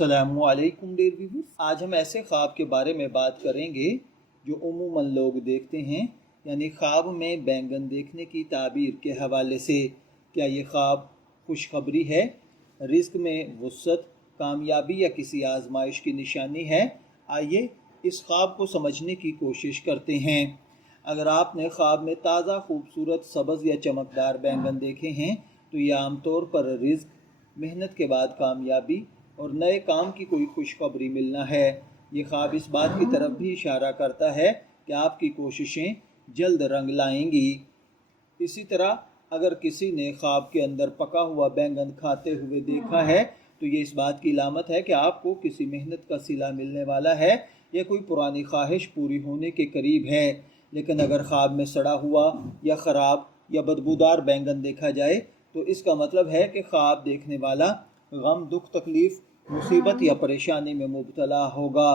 अस्सलामुअलैकुम dear viewers, आज हम ऐसे ख्वाब के बारे में बात करेंगे जो उमूमन लोग देखते हैं, यानी ख्वाब में बैंगन देखने की ताबीर के हवाले से। क्या ये ख्वाब खुशखबरी है, रिस्क में वुसअत, कामयाबी या किसी आजमाइश की निशानी है? आइए इस ख्वाब को समझने की कोशिश करते हैं। अगर आपने ख्वाब में ताज़ा खूबसूरत सब्ज़ या चमकदार बैंगन देखे हैं तो ये आमतौर पर रिस्क, मेहनत के बाद कामयाबी और नए काम की कोई खुशखबरी मिलना है। ये ख्वाब इस बात की तरफ भी इशारा करता है कि आपकी कोशिशें जल्द रंग लाएंगी। इसी तरह अगर किसी ने ख्वाब के अंदर पका हुआ बैंगन खाते हुए देखा है तो ये इस बात की अलामत है कि आपको किसी मेहनत का सिला मिलने वाला है या कोई पुरानी ख्वाहिश पूरी होने के करीब है। लेकिन अगर ख्वाब में सड़ा हुआ या ख़राब या बदबूदार बैंगन देखा जाए तो इसका मतलब है कि ख्वाब देखने वाला गम, दुख, तकलीफ़, मुसीबत या परेशानी में मुब्तला होगा।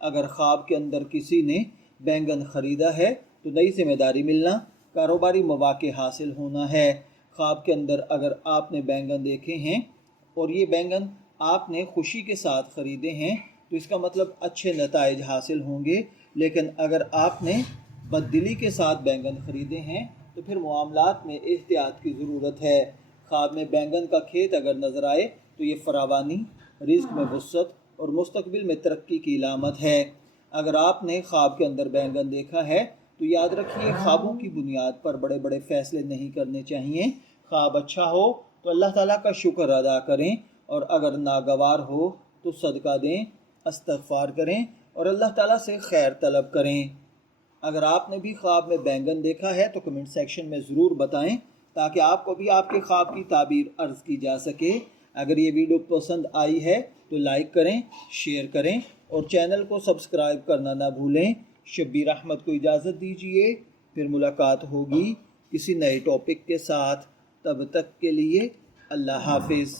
अगर ख्वाब के अंदर किसी ने बैंगन ख़रीदा है तो नई जिम्मेदारी मिलना, कारोबारी मौक़े हासिल होना है। ख्वाब के अंदर अगर आपने बैंगन देखे हैं और ये बैंगन आपने खुशी के साथ ख़रीदे हैं तो इसका मतलब अच्छे नताइज हासिल होंगे। लेकिन अगर आपने बददिली के साथ बैंगन ख़रीदे हैं तो फिर मामलात में एहतियात की ज़रूरत है। ख्वाब में बैंगन का खेत अगर नज़र आए तो ये फरावानी, रिज़्क में वुसअत और मुस्तक़बिल में तरक्की की इलामत है। अगर आपने ख्वाब के अंदर बैंगन देखा है तो याद रखिए, ख्वाबों की बुनियाद पर बड़े बड़े फ़ैसले नहीं करने चाहिए। ख्वाब अच्छा हो तो अल्लाह ताला का शुक्र अदा करें, और अगर नागवार हो तो सदका दें, इस्तग़फ़ार करें और अल्लाह ताला से खैर तलब करें। अगर आपने भी ख्वाब में बैंगन देखा है तो कमेंट सेक्शन में ज़रूर बताएं ताकि आपको भी आपके ख्वाब की ताबीर अर्ज़ की जा सके। अगर ये वीडियो पसंद आई है तो लाइक करें, शेयर करें और चैनल को सब्सक्राइब करना ना भूलें। शब्बीर अहमद को इजाज़त दीजिए, फिर मुलाकात होगी किसी नए टॉपिक के साथ। तब तक के लिए अल्लाह हाफिज़।